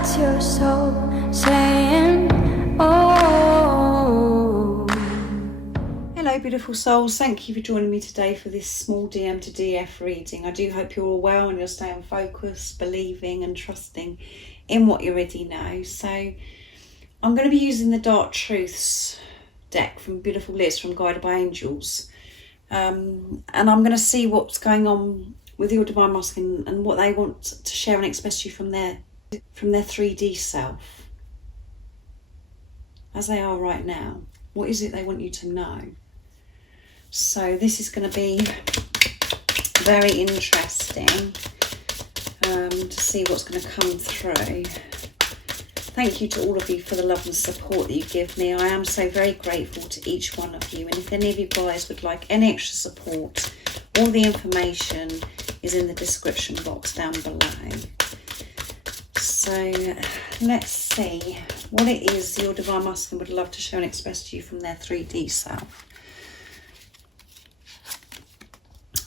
That's your soul saying, oh. Hello beautiful souls, thank you for joining me today for this small DM to DF reading. I do hope you're all well and you're staying focused, believing and trusting in what you already know. So I'm going to be using the Dark Truths deck from Beautiful Liz from Guided by Angels. And I'm going to see what's going on with your Divine Masculine and what they want to share and express to you from their 3D self. As they are right now. What is it they want you to know? So this is going to be very interesting to see what's going to come through. Thank you to all of you for the love and support that you give me. I am so very grateful to each one of you. And if any of you guys would like any extra support, all the information is in the description box down below. So let's see what it is your Divine Masculine would love to show and express to you from their 3D self.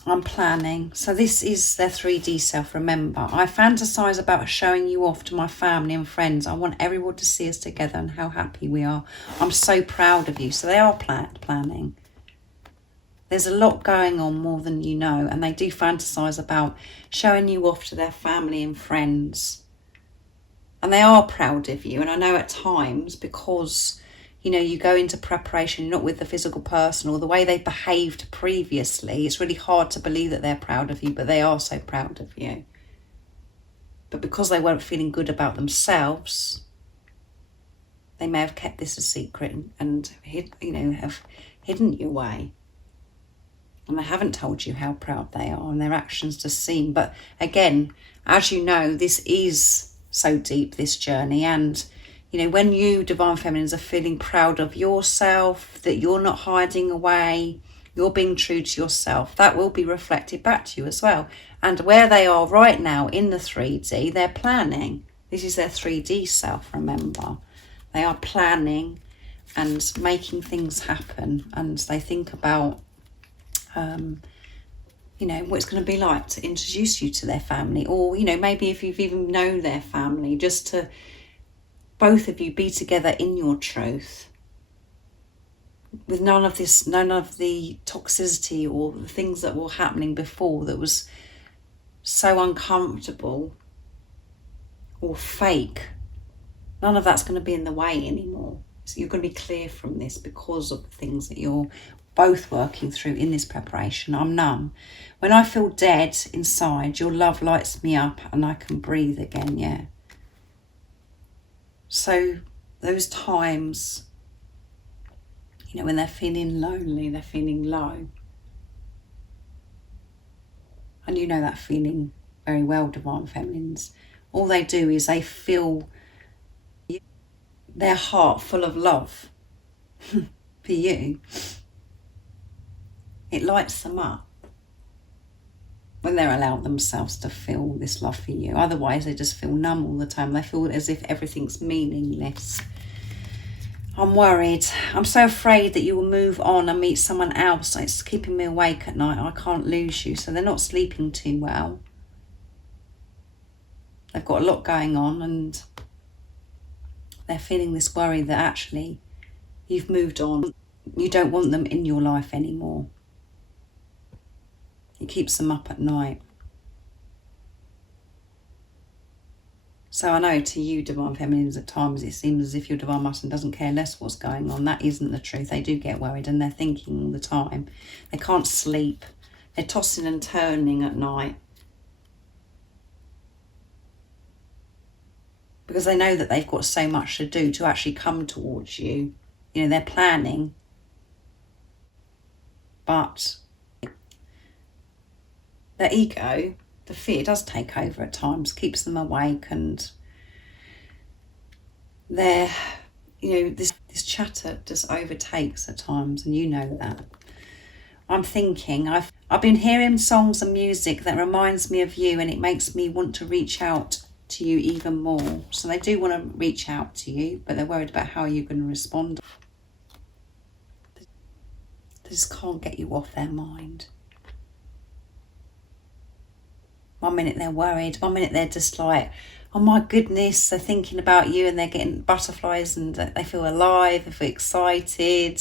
I'm planning. So this is their 3D self, remember. I fantasize about showing you off to my family and friends. I want everyone to see us together and how happy we are. I'm so proud of you. So they are planning. There's a lot going on more than you know. And they do fantasize about showing you off to their family and friends. And they are proud of you. And I know at times, because you know, you go into preparation, not with the physical person or the way they behaved previously. It's really hard to believe that they're proud of you, but they are so proud of you. But because they weren't feeling good about themselves, they may have kept this a secret and have hidden you away. And they haven't told you how proud they are, and their actions just seem. But again, as you know, this is so deep, this journey, and you know, when you Divine Feminines are feeling proud of yourself, that you're not hiding away, you're being true to yourself, that will be reflected back to you as well. And where they are right now in the 3D, they're planning. This is their 3D self, remember. They are planning and making things happen. And they think about, what it's going to be like to introduce you to their family. Or, you know, maybe if you've even known their family, just to both of you be together in your truth with none of the toxicity or the things that were happening before that was so uncomfortable or fake. None of that's going to be in the way anymore. So you're going to be clear from this because of the things that you're both working through in this preparation. I'm numb. When I feel dead inside, your love lights me up and I can breathe again, yeah. So those times, you know, when they're feeling lonely, they're feeling low. And you know that feeling very well, Divine Feminines. All they do is they fill their heart full of love for you. It lights them up when they're allowed themselves to feel this love for you. Otherwise, they just feel numb all the time. They feel as if everything's meaningless. I'm worried. I'm so afraid that you will move on and meet someone else. It's keeping me awake at night. I can't lose you. So they're not sleeping too well. They've got a lot going on and they're feeling this worry that actually you've moved on. You don't want them in your life anymore. It keeps them up at night. So I know to you, Divine Feminines, at times it seems as if your Divine Masculine doesn't care less what's going on. That isn't the truth. They do get worried and they're thinking all the time. They can't sleep. They're tossing and turning at night. Because they know that they've got so much to do to actually come towards you. You know, they're planning. But their ego, the fear does take over at times, keeps them awake, and they're, this chatter just overtakes at times, and you know that. I'm thinking, I've been hearing songs and music that reminds me of you, and it makes me want to reach out to you even more. So they do want to reach out to you, but they're worried about how you're going to respond. They just can't get you off their mind. 1 minute they're worried, 1 minute they're just like, oh my goodness, they're thinking about you and they're getting butterflies and they feel alive, they feel excited.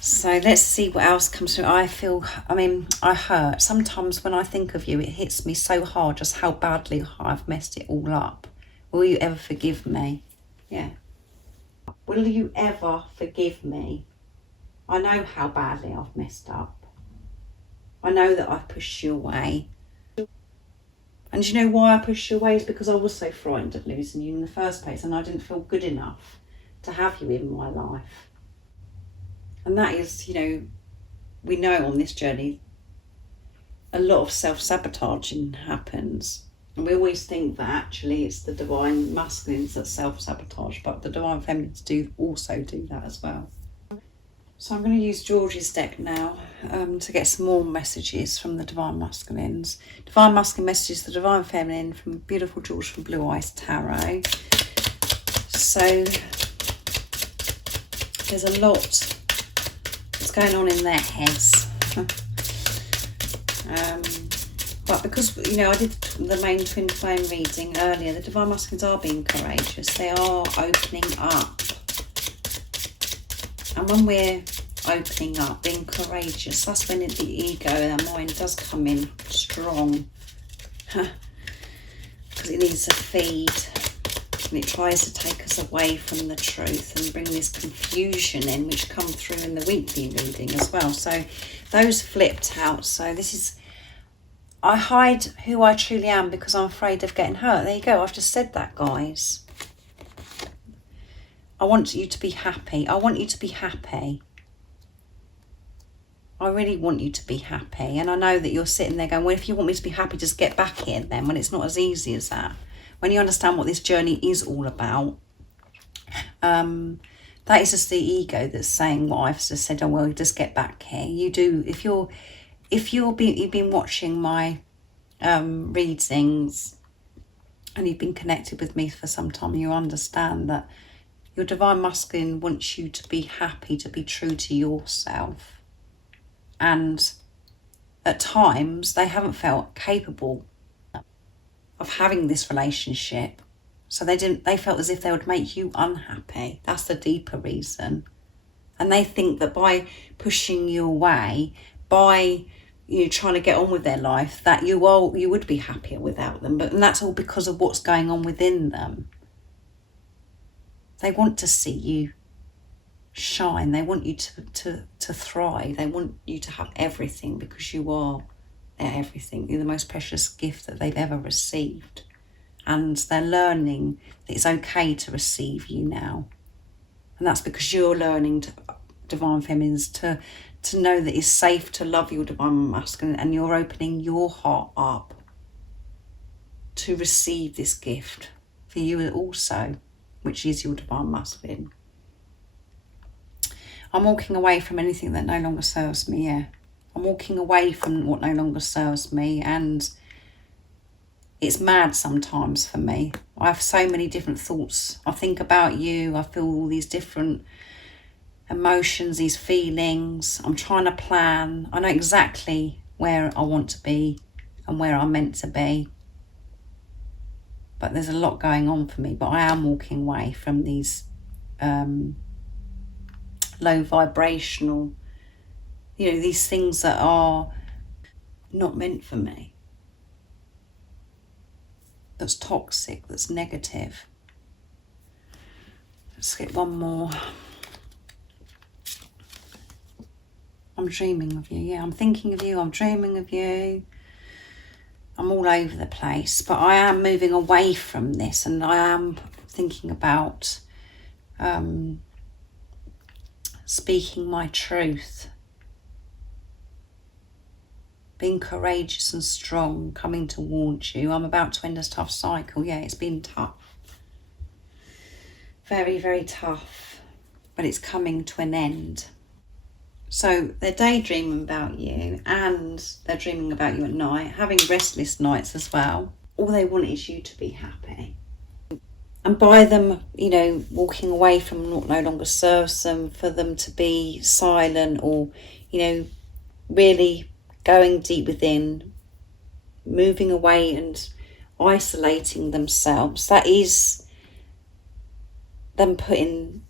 So let's see what else comes through. I hurt. Sometimes when I think of you, it hits me so hard just how badly I've messed it all up. Will you ever forgive me? Yeah. Will you ever forgive me? I know how badly I've messed up. I know that I've pushed you away. And you know why I pushed you away is because I was so frightened of losing you in the first place, and I didn't feel good enough to have you in my life. And that is, we know on this journey, a lot of self-sabotaging happens. And we always think that actually it's the divine masculines that self-sabotage, but the divine feminines do also do that as well. So I'm going to use George's deck now to get some more messages from the divine masculines. Divine masculine messages, the divine feminine from beautiful George from Blue Eyes Tarot. So there's a lot that's going on in their heads. But because, I did the main twin flame reading earlier, the divine masculines are being courageous. They are opening up. And when we're opening up, being courageous, that's when the ego, our mind does come in strong. Because it needs to feed. And it tries to take us away from the truth and bring this confusion in, which come through in the weekly reading as well. So those flipped out. So this is, I hide who I truly am because I'm afraid of getting hurt. There you go. I've just said that, guys. I want you to be happy. I want you to be happy. I really want you to be happy. And I know that you're sitting there going, well, if you want me to be happy, just get back in then, when it's not as easy as that. When you understand what this journey is all about, that is just the ego that's saying what I've just said. Oh well, just get back here. You do if you've been watching my readings and you've been connected with me for some time, you understand that your divine masculine wants you to be happy, to be true to yourself, and at times they haven't felt capable of having this relationship, so they felt as if they would make you unhappy. That's the deeper reason. And they think that by pushing you away, by trying to get on with their life, that you would be happier without them. And that's all because of what's going on within them. They want to see you shine. They want you to thrive. They want you to have everything because you are everything. You're the most precious gift that they've ever received, and they're learning that it's okay to receive you now. And that's because you're learning to divine feminines to know that it's safe to love your divine masculine, and you're opening your heart up to receive this gift for you also, which is your divine masculine. I'm walking away from anything that no longer serves me. I'm walking away from what no longer serves me, and it's mad sometimes for me. I have so many different thoughts. I think about you, I feel all these different emotions, these feelings. I'm trying to plan. I know exactly where I want to be and where I'm meant to be. But there's a lot going on for me, but I am walking away from these low vibrational, these things that are not meant for me. That's toxic, that's negative. Let's get one more. I'm dreaming of you. Yeah, I'm thinking of you. I'm dreaming of you. I'm all over the place, but I am moving away from this, and I am thinking about speaking my truth, being courageous and strong, coming towards you. I'm about to end a tough cycle. Yeah, it's been tough. Very, very tough, but it's coming to an end. So they're daydreaming about you, and they're dreaming about you at night, having restless nights as well. All they want is you to be happy. And by them, walking away from what no longer serves them, for them to be silent or, really going deep within, moving away and isolating themselves. That is them putting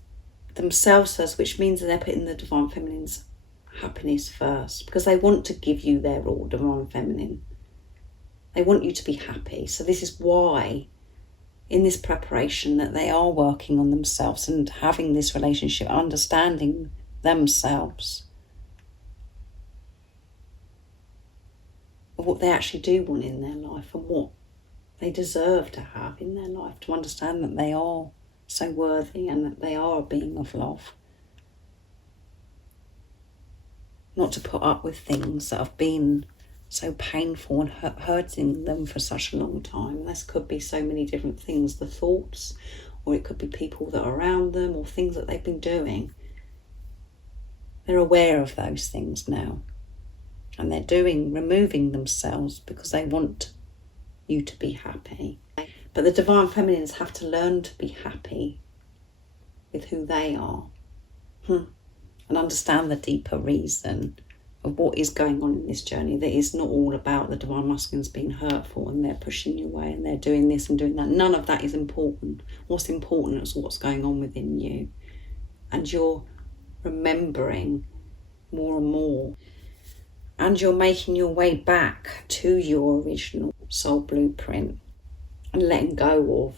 themselves first, which means that they're putting the Divine Feminine's happiness first, because they want to give you their all, Divine Feminine. They want you to be happy. So this is why in this preparation that they are working on themselves and having this relationship, understanding themselves, of what they actually do want in their life and what they deserve to have in their life, to understand that they are so worthy and that they are a being of love. Not to put up with things that have been so painful and hurting them for such a long time. This could be so many different things, the thoughts, or it could be people that are around them, or things that they've been doing. They're aware of those things now, and they're removing themselves because they want you to be happy. But the Divine Feminines have to learn to be happy with who they are, and understand the deeper reason of what is going on in this journey. That is not all about the Divine Masculines being hurtful and they're pushing you away and they're doing this and doing that. None of that is important. What's important is what's going on within you, and you're remembering more and more, and you're making your way back to your original soul blueprint and letting go of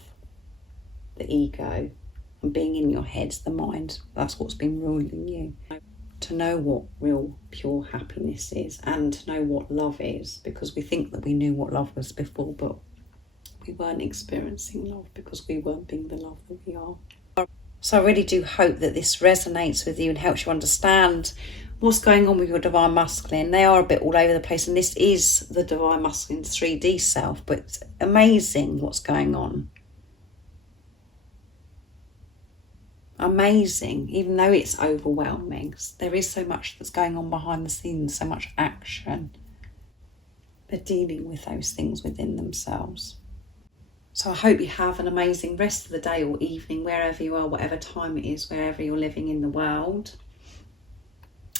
the ego and being in your head, the mind. That's what's been ruling you. To know what real pure happiness is, and to know what love is, because we think that we knew what love was before, but we weren't experiencing love because we weren't being the love that we are. So I really do hope that this resonates with you and helps you understand what's going on with your Divine Masculine. They are a bit all over the place, and this is the Divine Masculine's 3D self, but it's amazing what's going on. Amazing, even though it's overwhelming. There is so much that's going on behind the scenes, so much action. They're dealing with those things within themselves. So I hope you have an amazing rest of the day or evening, wherever you are, whatever time it is, wherever you're living in the world.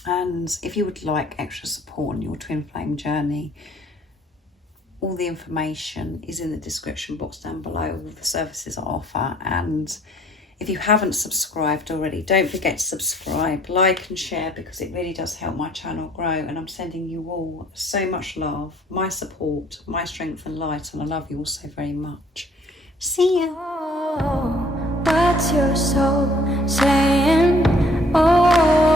And if you would like extra support on your twin flame journey, all the information is in the description box down below, all the services I offer. And if you haven't subscribed already, don't forget to subscribe, like and share, because it really does help my channel grow. And I'm sending you all so much love, my support, my strength and light, and I love you all so very much. See ya. Oh, what's your soul saying? Oh.